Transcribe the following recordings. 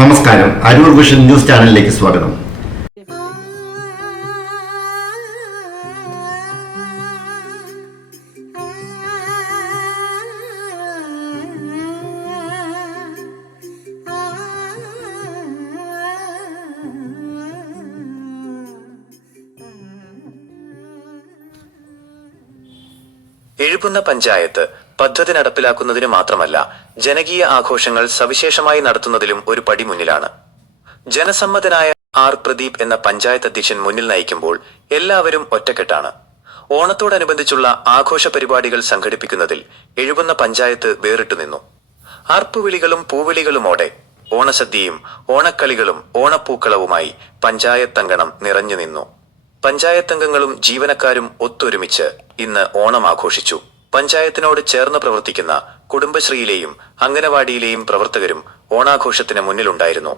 നമസ്കാരം. Aroor vision news ചാനലിലേക്ക് സ്വാഗതം. എഴുപുന്ന പഞ്ചായത്ത് പദ്ധതി നടപ്പിലാക്കുന്നതിന് മാത്രമല്ല ജനകീയ ആഘോഷങ്ങൾ സവിശേഷമായി നടത്തുന്നതിലും ഒരു പടി മുന്നിലാണ്. ജനസമ്മതനായ ആർ പ്രദീപ് എന്ന പഞ്ചായത്ത് അധ്യക്ഷൻ മുന്നിൽ നയിക്കുമ്പോൾ എല്ലാവരും ഒറ്റക്കെട്ടാണ്. ഓണത്തോടനുബന്ധിച്ചുള്ള ആഘോഷ പരിപാടികൾ സംഘടിപ്പിക്കുന്നതിൽ എഴുകുന്ന പഞ്ചായത്ത് വേറിട്ടു നിന്നു. ആർപ്പുവിളികളും പൂവിളികളുമോടെ ഓണസദ്യയും ഓണക്കളികളും ഓണപ്പൂക്കളവുമായി പഞ്ചായത്തങ്കണം നിറഞ്ഞു നിന്നു. പഞ്ചായത്തംഗങ്ങളും ജീവനക്കാരും ഒത്തൊരുമിച്ച് ഇന്ന് ഓണം ആഘോഷിച്ചു. പഞ്ചായത്തിനോട് ചേർന്ന് പ്രവർത്തിക്കുന്ന കുടുംബശ്രീയിലെയും അംഗനവാടിയിലെയും പ്രവർത്തകരും ഓണാഘോഷത്തിന് മുന്നിലുണ്ടായിരുന്നു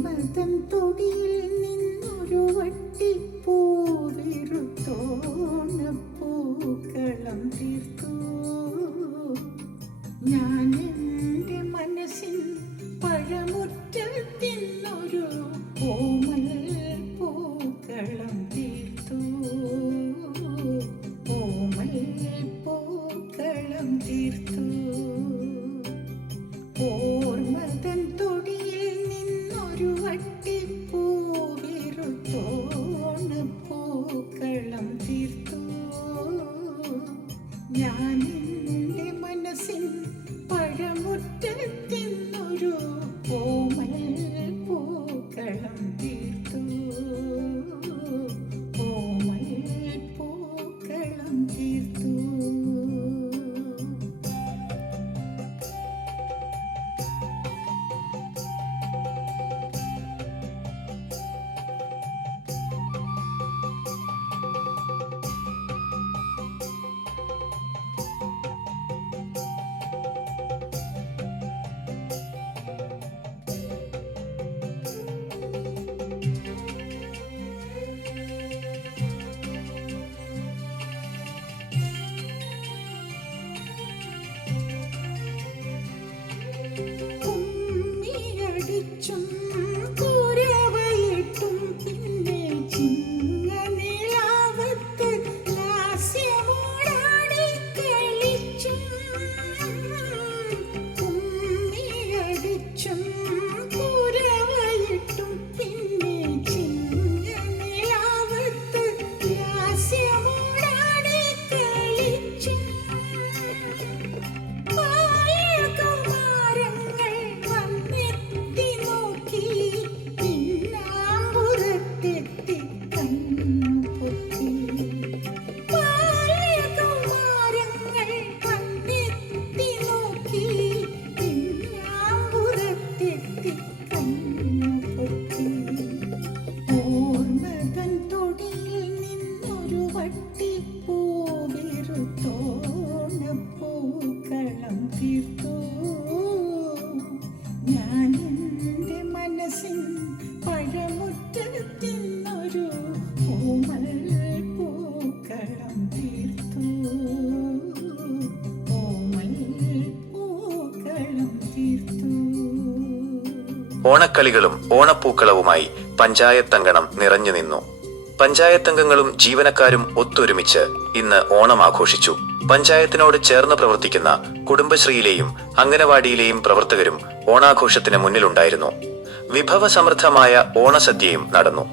ഓർമ്മതൻ തൊടിയിൽ നിന്നൊരു വട്ടിപ്പൂവിരുത്തോണപ്പൂക്കളം തീർത്തു. ഞാൻ എന്റെ മനസ്സിൻ പഴമുറ്റത്തിന്നൊരു കോമൽ ഞാൻ എന്റെ മനസ്സിൻ പഴമുറ്റത്തിന്നൊരു കോമൽ പൂക്കളം തീർത്തു. കുമ്മിയടിച്ചും എന്റെ മനസ്സിൻ പഴമുറ്റത്തിന്നൊരു ഓമൽ പൂക്കളം തീർത്തു. ഓമൽ പൂക്കളം തീർത്തു. ഓണക്കളികളും ഓണപ്പൂക്കളവുമായി പഞ്ചായത്തങ്കണം നിറഞ്ഞു നിന്നു. പഞ്ചായത്തംഗങ്ങളും ജീവനക്കാരും ഒത്തൊരുമിച്ച് ഇന്ന് ഓണം ആഘോഷിച്ചു. പഞ്ചായത്തിനോട് ചേർന്ന് പ്രവർത്തിക്കുന്ന കുടുംബശ്രീയിലെയും അംഗനവാടിയിലെയും പ്രവർത്തകരും ഓണാഘോഷത്തിന് മുന്നിലുണ്ടായിരുന്നു. വിഭവസമൃദ്ധമായ ഓണസദ്യയും നടന്നു.